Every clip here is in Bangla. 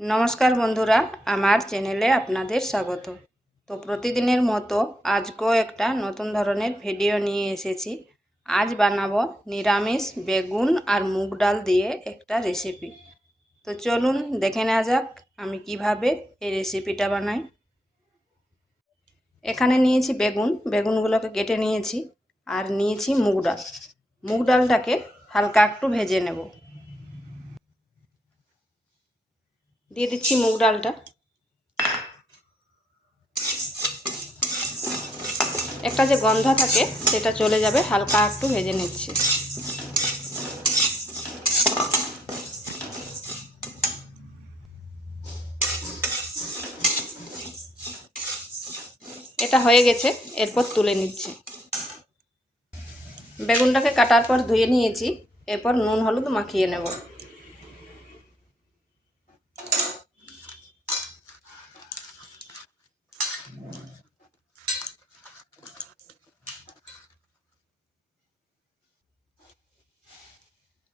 নমস্কার বন্ধুরা, আমার চ্যানেলে আপনাদের স্বাগত। তো প্রতিদিনের মতো আজকেও একটা নতুন ধরনের ভিডিও নিয়ে এসেছি। আজ বানাবো নিরামিষ বেগুন আর মুগ ডাল দিয়ে একটা রেসিপি। তো চলুন দেখে নেওয়া যাক আমি কিভাবে এই রেসিপিটা বানাই। এখানে নিয়েছি বেগুনগুলোকে কেটে নিয়েছি, আর নিয়েছি মুগ ডাল। মুগ ডালটাকে হালকা একটু ভেজে নেব। দিয়ে দিচ্ছি মুগ ডালটা। একটা যে গন্ধ থাকে সেটা চলে যাবে, হালকা একটু ভেজে নিচ্ছি। এটা হয়ে গেছে, এরপর তুলে নিচ্ছি। বেগুনটাকে কাটার পর ধুয়ে নিয়েছি, এরপর নুন হলুদ মাখিয়ে নেব।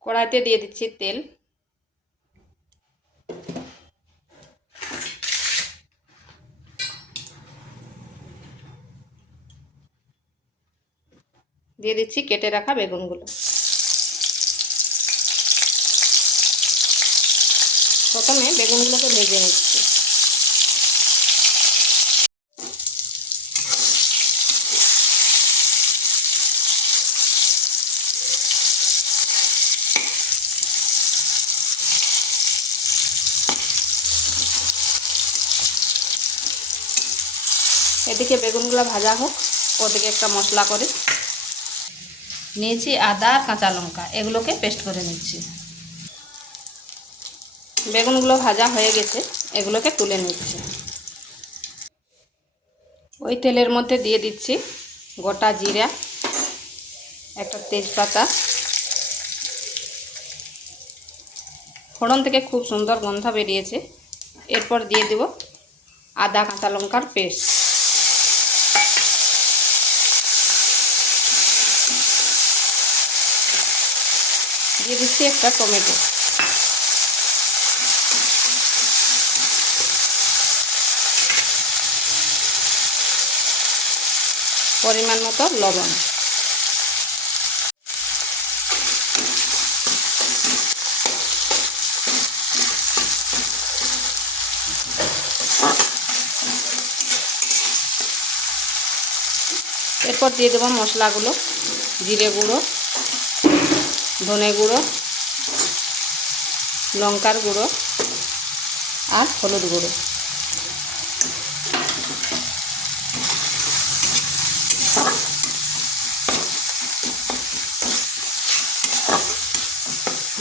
কড়াইতে দিয়ে দিচ্ছি তেল। দিয়ে দিচ্ছি কেটে রাখা বেগুনগুলো। প্রথমে বেগুনগুলোকে ভেজে নিচ্ছি। এদিকে বেগুনগুলো ভাজা হোক, ওদিকে একটা মশলা করে নিয়েছি। আদা আর কাঁচা লঙ্কা, এগুলোকে পেস্ট করে নিচ্ছি। বেগুনগুলো ভাজা হয়ে গেছে, এগুলোকে তুলে নিচ্ছি। ওই তেলের মধ্যে দিয়ে দিচ্ছি গোটা জিরা, একটা তেজপাতা। ফোড়ন থেকে খুব সুন্দর গন্ধ বেরিয়েছে। এরপর দিয়ে দেব আদা কাঁচা লঙ্কার পেস্ট। দিয়ে দিচ্ছি একটা টমেটো। পরিমাণ মতো লবণ। এরপর দিয়ে দেবো মশলাগুলো, জিরে গুঁড়ো, ধনে গুঁড়ো, লঙ্কার গুঁড়ো আর হলুদ গুঁড়ো।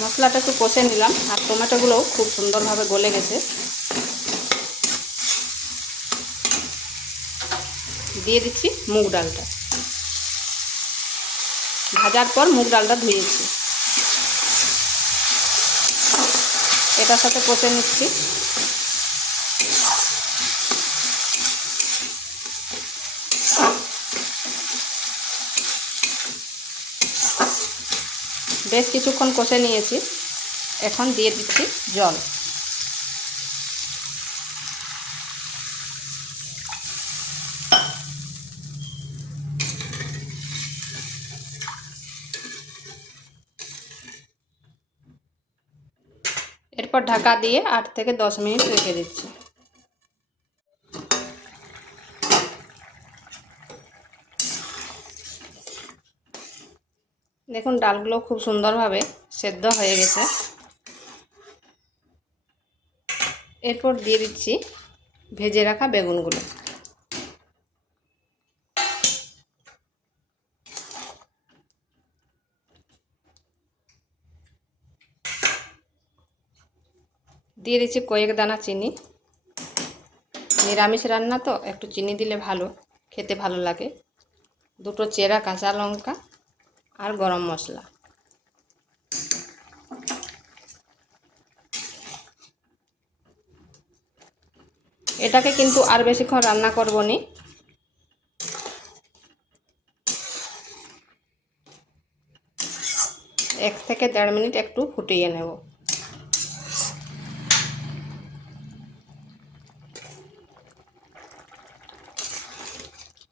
মশলাটা একটু কষে নিলাম, আর টমেটোগুলোও খুব সুন্দরভাবে গলে গেছে। দিয়ে দিচ্ছি মুগ ডালটা। ভাজার পর মুগ ডালটা ধুয়েছি, এটার সাথে কষে নিচ্ছি। বেশ কিছুক্ষণ কষে নিয়েছি, এখন দিয়ে দিচ্ছি জল। এরপর ঢাকা দিয়ে 8 থেকে 10 মিনিট রেখে দিচ্ছি। দেখুন ডালগুলো খুব সুন্দরভাবে সেদ্ধ হয়ে গেছে। এরপর দিয়ে দিচ্ছি ভেজে রাখা বেগুনগুলো। দিয়ে দিচ্ছি কয়েক দানা চিনি। নিরামিষ রান্না তো একটু চিনি দিলে ভালো, খেতে ভালো লাগে। দুটো চেরা কাঁচা লঙ্কা আর গরম মশলা। এটাকে কিন্তু আর বেশিক্ষণ রান্না করব না। 1 থেকে 1.5 মিনিট একটু ফুটিয়ে নেব।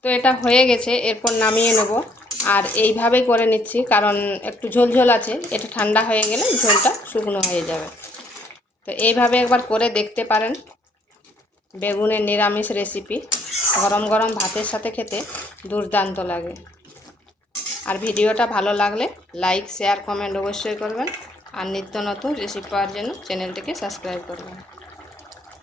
তো এটা হয়ে গেছে, এরপর নামিয়ে নেব। আর এইভাবে করে নিচ্ছি কারণ একটু ঝোল আছে, এটা ঠান্ডা হয়ে গেলে ঝোলটা শুকনো হয়ে যাবে। তো এইভাবে একবার করে দেখতে পারেন। বেগুনের নিরামিষ রেসিপি গরম গরম ভাতের সাথে খেতে দুর্দান্ত লাগে। আর ভিডিওটা ভালো লাগলে লাইক, শেয়ার, কমেন্ট অবশ্যই করবেন। আর নিত্য নতুন রেসিপি পাওয়ার জন্য চ্যানেলটিকে সাবস্ক্রাইব করবেন।